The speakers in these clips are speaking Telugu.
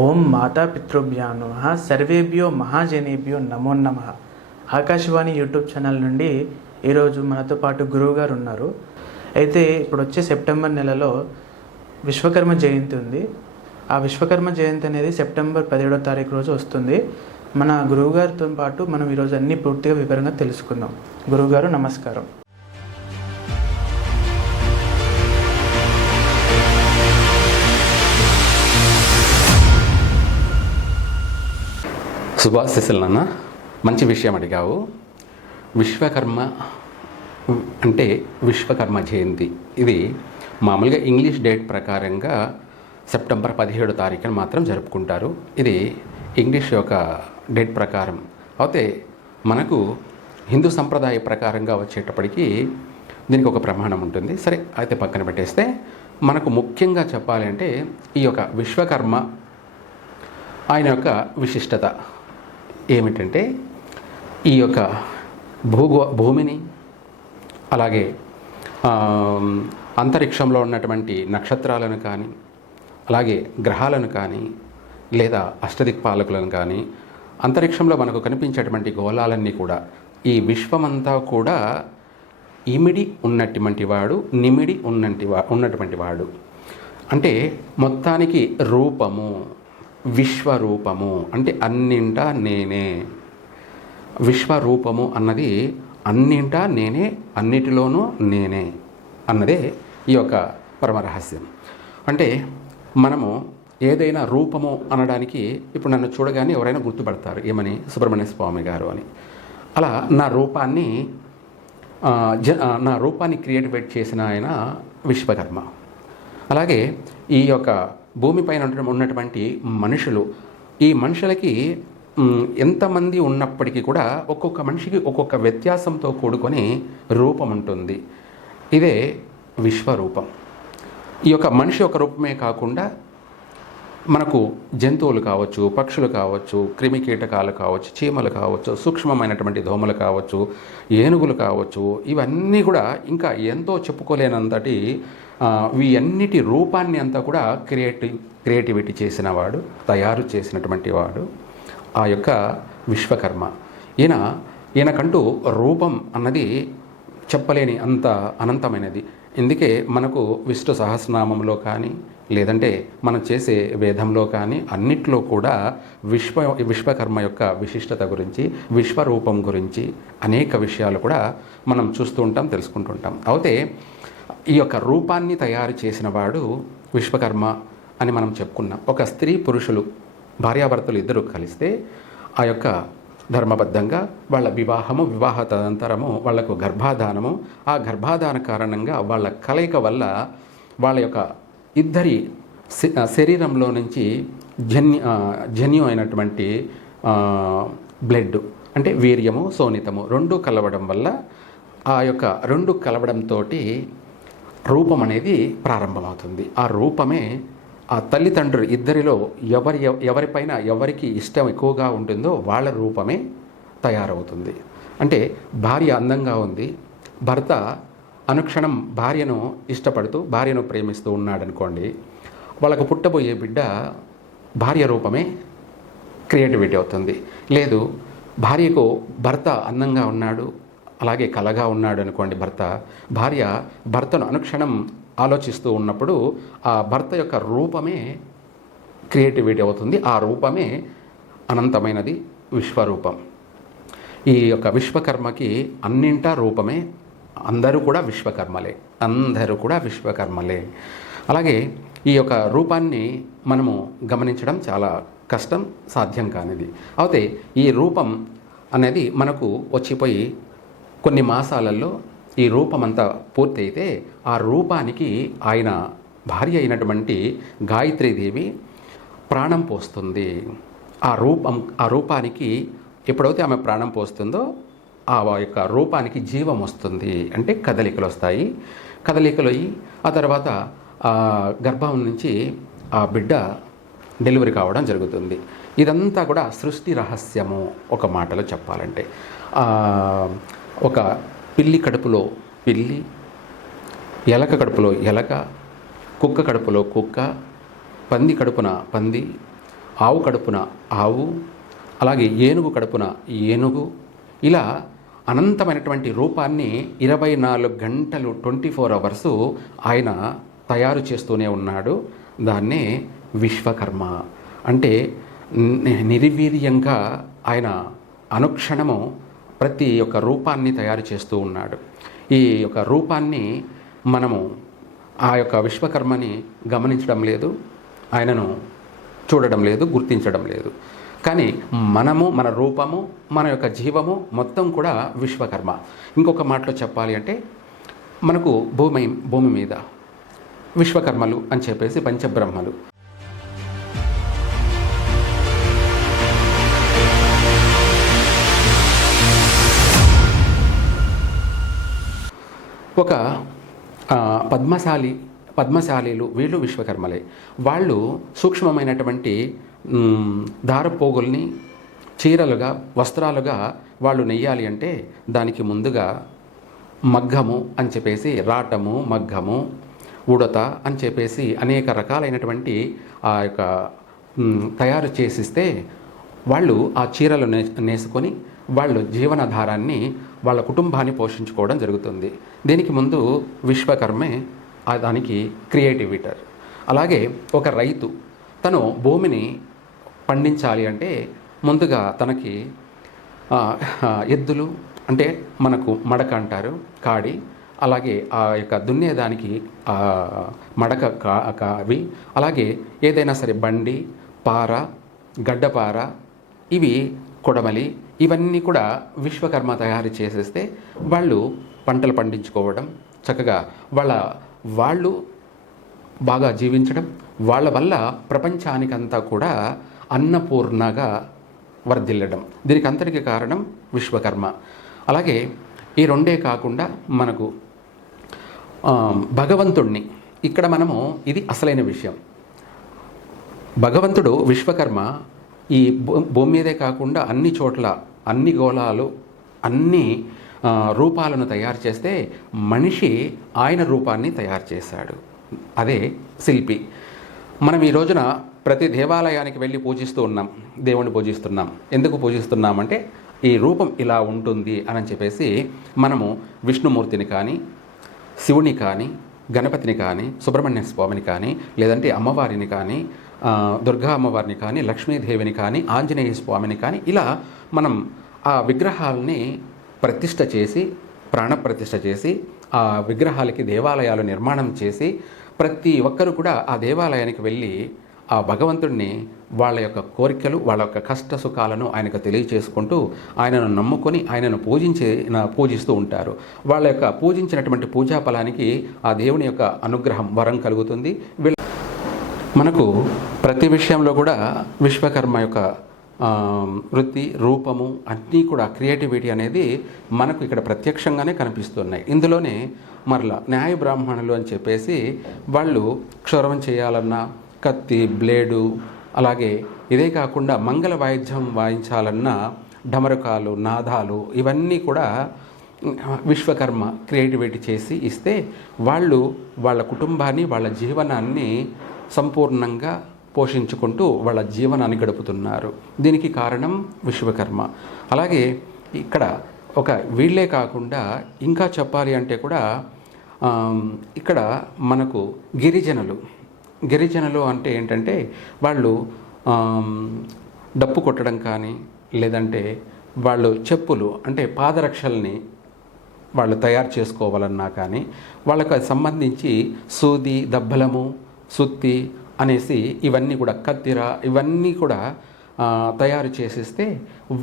ఓం మాతాపితృభ్యో నమః సర్వేభ్యో మహాజనేభ్యో నమో నమః. ఆకాశవాణి యూట్యూబ్ ఛానల్ నుండి ఈరోజు మనతో పాటు గురువు గారు ఉన్నారు. అయితే ఇప్పుడు వచ్చే సెప్టెంబర్ నెలలో విశ్వకర్మ జయంతి ఉంది. ఆ విశ్వకర్మ జయంతి అనేది సెప్టెంబర్ 17వ తారీఖు రోజు వస్తుంది. మన గురువుగారితో పాటు మనం ఈరోజు అన్ని పూర్తిగా వివరంగా తెలుసుకుందాం. గురువుగారు నమస్కారం. శుభాశీస్సులు నాన్న, మంచి విషయం అడిగావు. విశ్వకర్మ అంటే విశ్వకర్మ జయంతి. ఇది మామూలుగా ఇంగ్లీష్ డేట్ ప్రకారంగా సెప్టెంబర్ 17వ తారీఖున మాత్రం జరుపుకుంటారు. ఇది ఇంగ్లీష్ యొక్క డేట్ ప్రకారం. అయితే మనకు హిందూ సంప్రదాయ ప్రకారంగా వచ్చేటప్పటికి దీనికి ఒక ప్రమాణం ఉంటుంది. సరే, అయితే పక్కన పెట్టేస్తే మనకు ముఖ్యంగా చెప్పాలి అంటే ఈ యొక్క విశ్వకర్మ ఆయన యొక్క విశిష్టత ఏమిటంటే ఈ యొక్క భూమిని అలాగే అంతరిక్షంలో ఉన్నటువంటి నక్షత్రాలను కానీ అలాగే గ్రహాలను కానీ లేదా అష్టదిక్పాలకులను కానీ అంతరిక్షంలో మనకు కనిపించేటువంటి గోళాలన్నీ కూడా ఈ విశ్వమంతా కూడా ఇమిడి ఉన్నటువంటి వాడు, నిమిడి ఉన్నటువంటి వాడు. అంటే మొత్తానికి రూపము, విశ్వరూపము అంటే అన్నింటా నేనే. విశ్వరూపము అన్నది అన్నింటా నేనే, అన్నిటిలోనూ నేనే అన్నదే ఈ యొక్క పరమరహస్యం. అంటే మనము ఏదైనా రూపము అనడానికి ఇప్పుడు నన్ను చూడగానే ఎవరైనా గుర్తుపడతారు, ఏమని? సుబ్రహ్మణ్య స్వామి గారు అని. అలా నా రూపాన్ని క్రియేటివేట్ చేసిన ఆయన విశ్వకర్మ. అలాగే ఈ యొక్క భూమిపైన ఉన్నటువంటి మనుషులు, ఈ మనుషులకి ఎంతమంది ఉన్నప్పటికీ కూడా ఒక్కొక్క మనిషికి ఒక్కొక్క వ్యత్యాసంతో కూడుకొని రూపం ఉంటుంది. ఇదే విశ్వరూపం. ఈ యొక్క మనిషి యొక్క రూపమే కాకుండా మనకు జంతువులు కావచ్చు, పక్షులు కావచ్చు, క్రిమి కీటకాలు కావచ్చు, చీమలు కావచ్చు, సూక్ష్మమైనటువంటి దోమలు కావచ్చు, ఏనుగులు కావచ్చు, ఇవన్నీ కూడా ఇంకా ఎంతో చెప్పుకోలేనంతటి వీయన్నిటి రూపాన్ని అంతా కూడా క్రియేటివిటీ చేసిన వాడు, తయారు చేసినటువంటి వాడు ఆ యొక్క విశ్వకర్మ. ఈయనకంటూ రూపం అన్నది చెప్పలేని అంత అనంతమైనది. ఇందుకే మనకు విష్ణు సహస్రనామంలో కానీ లేదంటే మనం చేసే వేదంలో కానీ అన్నిట్లో కూడా విశ్వకర్మ యొక్క విశిష్టత గురించి, విశ్వరూపం గురించి అనేక విషయాలు కూడా మనం చూస్తూ ఉంటాం, తెలుసుకుంటూ ఉంటాం. అయితే ఈ యొక్క రూపాన్ని తయారు చేసిన వాడు విశ్వకర్మ అని మనం చెప్పుకున్నాం. ఒక స్త్రీ పురుషులు భార్యాభర్తలు ఇద్దరు కలిస్తే ఆ యొక్క ధర్మబద్ధంగా వాళ్ళ వివాహ తదనంతరము వాళ్లకు గర్భాధానము, ఆ గర్భాధాన కారణంగా వాళ్ళ కలయిక వల్ల వాళ్ళ యొక్క ఇద్దరి శరీరంలో నుంచి జన్యు అయినటువంటి బ్లడ్ అంటే వీర్యము, సోనితము రెండు కలవడం వల్ల ఆ యొక్క రెండు కలవడంతో రూపం అనేది ప్రారంభమవుతుంది. ఆ రూపమే ఆ తల్లిదండ్రులు ఇద్దరిలో ఎవరిపైన ఎవరికి ఇష్టం ఎక్కువగా ఉంటుందో వాళ్ళ రూపమే తయారవుతుంది. అంటే భార్య అందంగా ఉంది, భర్త అనుక్షణం భార్యను ఇష్టపడుతూ భార్యను ప్రేమిస్తూ ఉన్నాడనుకోండి, వాళ్ళకు పుట్టబోయే బిడ్డ భార్య రూపమే క్రియేటివిటీ అవుతుంది. లేదు, భార్యకు భర్త అందంగా ఉన్నాడు, అలాగే కలగా ఉన్నాడు అనుకోండి భార్య భర్తను అనుక్షణం ఆలోచిస్తూ ఉన్నప్పుడు ఆ భర్త యొక్క రూపమే క్రియేటివిటీ అవుతుంది. ఆ రూపమే అనంతమైనది, విశ్వరూపం. ఈ యొక్క విశ్వకర్మకి అన్నింటా రూపమే. అందరూ కూడా విశ్వకర్మలే. అలాగే ఈ యొక్క రూపాన్ని మనము గమనించడం చాలా కష్టం, సాధ్యం కానిది. అయితే ఈ రూపం అనేది మనకు వచ్చిపోయి కొన్ని మాసాలలో ఈ రూపమంతా పూర్తి అయితే ఆ రూపానికి ఆయన భార్య అయినటువంటి గాయత్రీదేవి ప్రాణం పోస్తుంది. ఆ రూపానికి ఎప్పుడైతే ఆమె ప్రాణం పోస్తుందో ఆ యొక్క రూపానికి జీవం వస్తుంది. అంటే కదలికలు వస్తాయి. కదలికలు అయ్యి ఆ తర్వాత ఆ గర్భం నుంచి ఆ బిడ్డ డెలివరీ కావడం జరుగుతుంది. ఇదంతా కూడా సృష్టి రహస్యము. ఒక మాటలో చెప్పాలంటే ఒక పిల్లి కడుపులో పిల్లి, ఎలక కడుపులో ఎలక, కుక్క కడుపులో కుక్క, పంది కడుపున పంది, ఆవు కడుపున ఆవు, అలాగే ఏనుగు కడుపున ఏనుగు, ఇలా అనంతమైనటువంటి రూపాన్ని 24 గంటలు 24 అవర్సు ఆయన తయారు చేస్తూనే ఉన్నాడు. దాన్నే విశ్వకర్మ అంటే నిర్వీర్యంగా ఆయన అనుక్షణము ప్రతి ఒక్క రూపాన్ని తయారు చేస్తూ ఉన్నాడు. ఈ యొక్క రూపాన్ని మనము ఆ యొక్క విశ్వకర్మని గమనించడం లేదు, ఆయనను చూడడం లేదు, గుర్తించడం లేదు. కానీ మనము, మన రూపము, మన యొక్క జీవము మొత్తం కూడా విశ్వకర్మ. ఇంకొక మాటలో చెప్పాలి అంటే మనకు భూమి మీద విశ్వకర్మలు అని చెప్పేసి పంచబ్రహ్మలు. ఒక పద్మశాలీలు వీళ్ళు విశ్వకర్మలే. వాళ్ళు సూక్ష్మమైనటువంటి దారపోగుల్ని చీరలుగా, వస్త్రాలుగా వాళ్ళు నెయ్యాలి అంటే దానికి ముందుగా మగ్గము అని చెప్పేసి, రాటము, మగ్గము, ఉడత అని చెప్పేసి అనేక రకాలైనటువంటి ఆ యొక్క తయారు చేసిస్తే వాళ్ళు ఆ చీరలు నేసుకొని వాళ్ళు జీవనాధారాన్ని, వాళ్ళ కుటుంబాన్ని పోషించుకోవడం జరుగుతుంది. దీనికి ముందు విశ్వకర్మే దానికి క్రియేటివిటర్. అలాగే ఒక రైతు తను భూమిని పండించాలి అంటే ముందుగా తనకి ఎద్దులు అంటే మనకు మడక అంటారు, కాడి, అలాగే ఆ యొక్క దున్నేదానికి మడక అవి, అలాగే ఏదైనా సరే బండి, పార, గడ్డపార, ఇవి కొడమలి, ఇవన్నీ కూడా విశ్వకర్మ తయారు చేసేస్తే వాళ్ళు పంటలు పండించుకోవడం, చక్కగా వాళ్ళు బాగా జీవించడం, వాళ్ళ వల్ల ప్రపంచానికంతా కూడా అన్నపూర్ణగా వర్ధిల్లడం. దీనికి అంతటికి కారణం విశ్వకర్మ. అలాగే ఈ రెండే కాకుండా మనకు భగవంతుణ్ణి ఇక్కడ మనము, ఇది అసలైన విషయం, భగవంతుడు విశ్వకర్మ ఈ భూమి మీదే కాకుండా అన్ని చోట్ల, అన్ని గోళాలు, అన్ని రూపాలను తయారు చేస్తే మనిషి ఆయన రూపాన్ని తయారు చేశాడు. అదే శిల్పి. మనం ఈ రోజున ప్రతి దేవాలయానికి వెళ్ళి పూజిస్తూ ఉన్నాం, దేవుణ్ణి పూజిస్తున్నాం. ఎందుకు పూజిస్తున్నామంటే ఈ రూపం ఇలా ఉంటుంది అని చెప్పేసి మనము విష్ణుమూర్తిని కానీ, శివుని కానీ, గణపతిని కానీ, సుబ్రహ్మణ్య స్వామిని కానీ, లేదంటే అమ్మవారిని కానీ, దుర్గా అమ్మవారిని కానీ, లక్ష్మీదేవిని కానీ, ఆంజనేయ స్వామిని కానీ, ఇలా మనం ఆ విగ్రహాలని ప్రతిష్ఠ చేసి, ప్రాణప్రతిష్ఠ చేసి, ఆ విగ్రహాలకి దేవాలయాలు నిర్మాణం చేసి ప్రతి ఒక్కరు కూడా ఆ దేవాలయానికి వెళ్ళి ఆ భగవంతుడిని వాళ్ళ యొక్క కోరికలు, వాళ్ళ యొక్క కష్ట సుఖాలను ఆయనకు తెలియచేసుకుంటూ ఆయనను నమ్ముకొని ఆయనను పూజిస్తూ ఉంటారు. వాళ్ళ యొక్క పూజించినటువంటి పూజా ఫలానికి ఆ దేవుని యొక్క అనుగ్రహం, వరం కలుగుతుంది. మనకు ప్రతి విషయంలో కూడా విశ్వకర్మ యొక్క వృత్తి, రూపము అన్నీ కూడా క్రియేటివిటీ అనేది మనకు ఇక్కడ ప్రత్యక్షంగానే కనిపిస్తున్నాయి. ఇందులోనే మరలా న్యాయ బ్రాహ్మణులు అని చెప్పేసి వాళ్ళు క్షౌరం చేయాలన్నా కత్తి, బ్లేడు, అలాగే ఇదే కాకుండా మంగళ వాయిద్యం వాయించాలన్నా డమరుకాలు, నాదాలు, ఇవన్నీ కూడా విశ్వకర్మ క్రియేటివిటీ చేసి ఇస్తే వాళ్ళు వాళ్ళ కుటుంబాన్ని, వాళ్ళ జీవనాన్ని సంపూర్ణంగా పోషించుకుంటూ వాళ్ళ జీవనాన్ని గడుపుతున్నారు. దీనికి కారణం విశ్వకర్మ. అలాగే ఇక్కడ వీళ్ళే కాకుండా ఇంకా చెప్పాలి అంటే కూడా ఇక్కడ మనకు గిరిజనులు అంటే ఏంటంటే వాళ్ళు డప్పు కొట్టడం కానీ, లేదంటే వాళ్ళు చెప్పులు అంటే పాదరక్షల్ని వాళ్ళు తయారు చేసుకోవాలన్నా కానీ వాళ్ళకు సంబంధించి సూది, దబ్బలము, సుత్తి అనేసి ఇవన్నీ కూడా, కత్తిర, ఇవన్నీ కూడా తయారు చేసిస్తే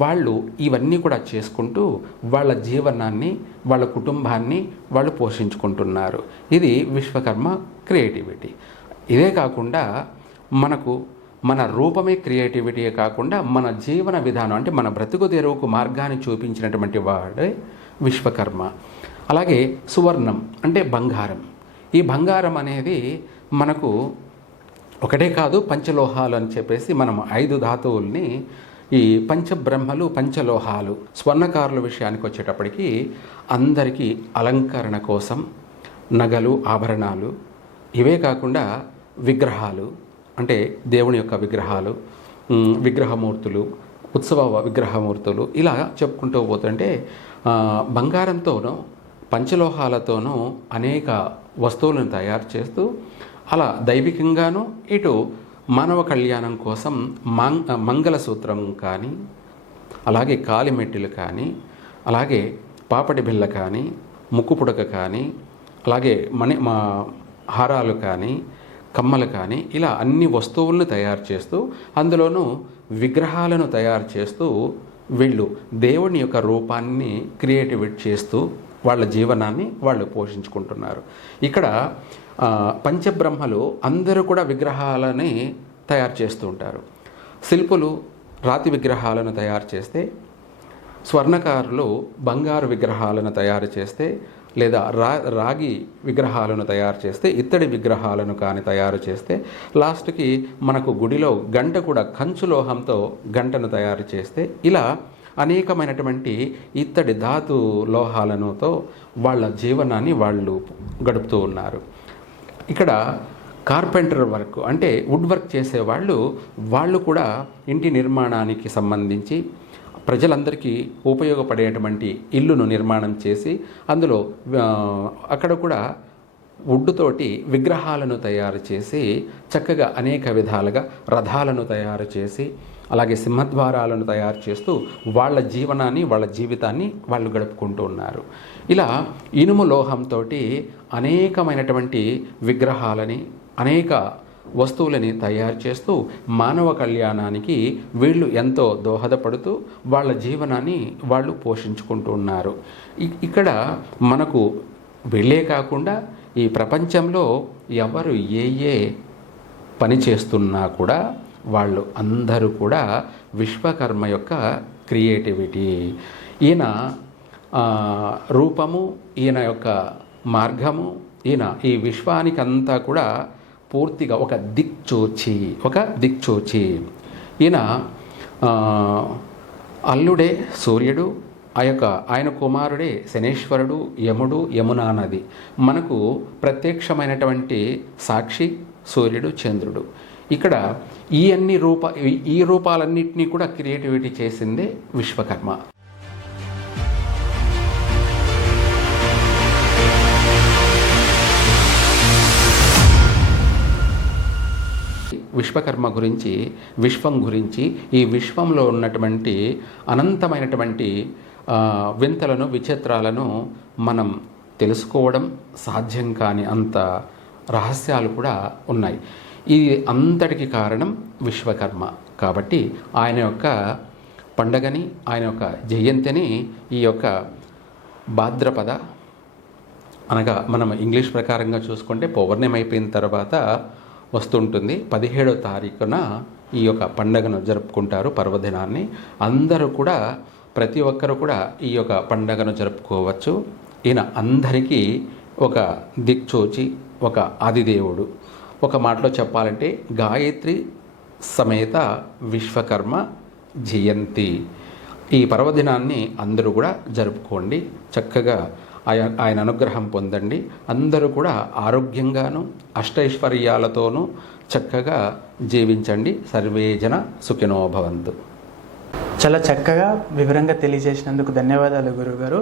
వాళ్ళు ఇవన్నీ కూడా చేసుకుంటూ వాళ్ళ జీవనాన్ని, వాళ్ళ కుటుంబాన్ని వాళ్ళు పోషించుకుంటున్నారు. ఇది విశ్వకర్మ క్రియేటివిటీ. ఇదే కాకుండా మనకు మన రూపమే క్రియేటివిటీయే కాకుండా మన జీవన విధానం అంటే మన బ్రతుకు తెరువుకు మార్గాన్ని చూపించినటువంటి వాడే విశ్వకర్మ. అలాగే సువర్ణం అంటే బంగారం. ఈ బంగారం అనేది మనకు ఒకటే కాదు, పంచలోహాలు అని చెప్పేసి మనం 5 ధాతువుల్ని, ఈ పంచబ్రహ్మలు, పంచలోహాలు. స్వర్ణకారుల విషయానికి వచ్చేటప్పటికి అందరికీ అలంకరణ కోసం నగలు, ఆభరణాలు, ఇవే కాకుండా విగ్రహాలు అంటే దేవుని యొక్క విగ్రహాలు, విగ్రహమూర్తులు, ఉత్సవ విగ్రహమూర్తులు ఇలా చెప్పుకుంటూ పోతుంటే బంగారంతోనూ పంచలోహాలతోనూ అనేక వస్తువులను తయారు చేస్తూ అలా దైవికంగాను ఇటు మానవ కళ్యాణం కోసం మంగళసూత్రం కానీ, అలాగే కాలిమెట్టులు కానీ, అలాగే పాపడి బిళ్ళ కానీ, ముక్కు పుడక కానీ, అలాగే హారాలు కానీ, కమ్మలు కానీ ఇలా అన్ని వస్తువులను తయారు చేస్తూ అందులోనూ విగ్రహాలను తయారు చేస్తూ వీళ్ళు దేవుని యొక్క రూపాన్ని క్రియేటివేట్ చేస్తూ వాళ్ళ జీవనాన్ని వాళ్ళు పోషించుకుంటున్నారు. ఇక్కడ పంచబ్రహ్మలు అందరూ కూడా విగ్రహాలని తయారు చేస్తూ ఉంటారు. శిల్పులు రాతి విగ్రహాలను తయారు చేస్తే, స్వర్ణకారులు బంగారు విగ్రహాలను తయారు చేస్తే, లేదా రాగి విగ్రహాలను తయారు చేస్తే, ఇత్తడి విగ్రహాలను కానీ తయారు చేస్తే, లాస్ట్కి మనకు గుడిలో గంట కూడా కంచు లోహంతో గంటను తయారు చేస్తే, ఇలా అనేకమైనటువంటి ఇత్తడి ధాతు లోహాలనుతో వాళ్ళ జీవనాన్ని వాళ్ళు గడుపుతూ ఉన్నారు. ఇక్కడ కార్పెంటర్ వర్క్ అంటే వుడ్ వర్క్ చేసేవాళ్ళు వాళ్ళు కూడా ఇంటి నిర్మాణానికి సంబంధించి ప్రజలందరికీ ఉపయోగపడేటువంటి ఇల్లును నిర్మాణం చేసి అందులో అక్కడ కూడా వుడ్డుతోటి విగ్రహాలను తయారు చేసి చక్కగా అనేక విధాలుగా రథాలను తయారు చేసి, అలాగే సింహద్వారాలను తయారు చేస్తూ వాళ్ళ జీవనాన్ని, వాళ్ళ జీవితాన్ని వాళ్ళు గడుపుకుంటూ ఉన్నారు. ఇలా ఇనుము లోహంతో అనేకమైనటువంటి విగ్రహాలని, అనేక వస్తువులని తయారు చేస్తూ మానవ కళ్యాణానికి వీళ్ళు ఎంతో దోహదపడుతూ వాళ్ళ జీవనాన్ని వాళ్ళు పోషించుకుంటూ ఉన్నారు. ఇక్కడ మనకు వీళ్ళే కాకుండా ఈ ప్రపంచంలో ఎవరు ఏ పని చేస్తున్నా కూడా వాళ్ళు అందరూ కూడా విశ్వకర్మ యొక్క క్రియేటివిటీ. ఈయన రూపము, ఈయన యొక్క మార్గము, ఈయన ఈ విశ్వానికంతా కూడా పూర్తిగా ఒక దిక్చూచి. ఈయన అల్లుడే సూర్యుడు, ఆయన కుమారుడే శనేశ్వరుడు, యముడు, యమునా నది. మనకు ప్రత్యక్షమైనటువంటి సాక్షి సూర్యుడు, చంద్రుడు. ఇక్కడ ఈ రూపాలన్నింటినీ కూడా క్రియేటివిటీ చేసిందే విశ్వకర్మ. విశ్వకర్మ గురించి, విశ్వం గురించి, ఈ విశ్వంలో ఉన్నటువంటి అనంతమైనటువంటి వింతలను, విచిత్రాలను మనం తెలుసుకోవడం సాధ్యం కాని అంత రహస్యాలు కూడా ఉన్నాయి. ఈ అంతటికి కారణం విశ్వకర్మ. కాబట్టి ఆయన యొక్క పండగని, ఆయన యొక్క జయంతిని ఈ యొక్క భాద్రపద అనగా మనం ఇంగ్లీష్ ప్రకారంగా చూసుకుంటే పౌర్ణమి అయిపోయిన తర్వాత వస్తుంటుంది. 17వ తారీఖున ఈ యొక్క పండగను జరుపుకుంటారు, పర్వదినాన్ని. అందరూ కూడా, ప్రతి ఒక్కరు కూడా ఈ యొక్క పండగను జరుపుకోవచ్చు. ఈయన అందరికీ ఒక దిక్చూచి, ఒక ఆదిదేవుడు. ఒక మాటలో చెప్పాలంటే గాయత్రి సమేత విశ్వకర్మ జయంతి. ఈ పర్వదినాన్ని అందరూ కూడా జరుపుకోండి. చక్కగా ఆయన అనుగ్రహం పొందండి. అందరూ కూడా ఆరోగ్యంగాను అష్టైశ్వర్యాలతోనూ చక్కగా జీవించండి. సర్వే జన సుఖినో భవంతు. చాలా చక్కగా వివరంగా తెలియజేసినందుకు ధన్యవాదాలు గురువుగారు.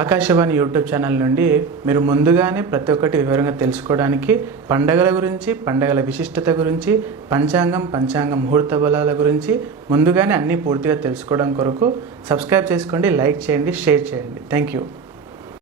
ఆకాశవాణి యూట్యూబ్ ఛానల్ నుండి మీరు ముందుగానే ప్రతి ఒక్కటి వివరంగా తెలుసుకోవడానికి, పండగల గురించి, పండగల విశిష్టత గురించి, పంచాంగం ముహూర్త బలాల గురించి ముందుగానే అన్నీ పూర్తిగా తెలుసుకోవడం కొరకు సబ్స్క్రైబ్ చేసుకోండి, లైక్ చేయండి, షేర్ చేయండి. Thank you.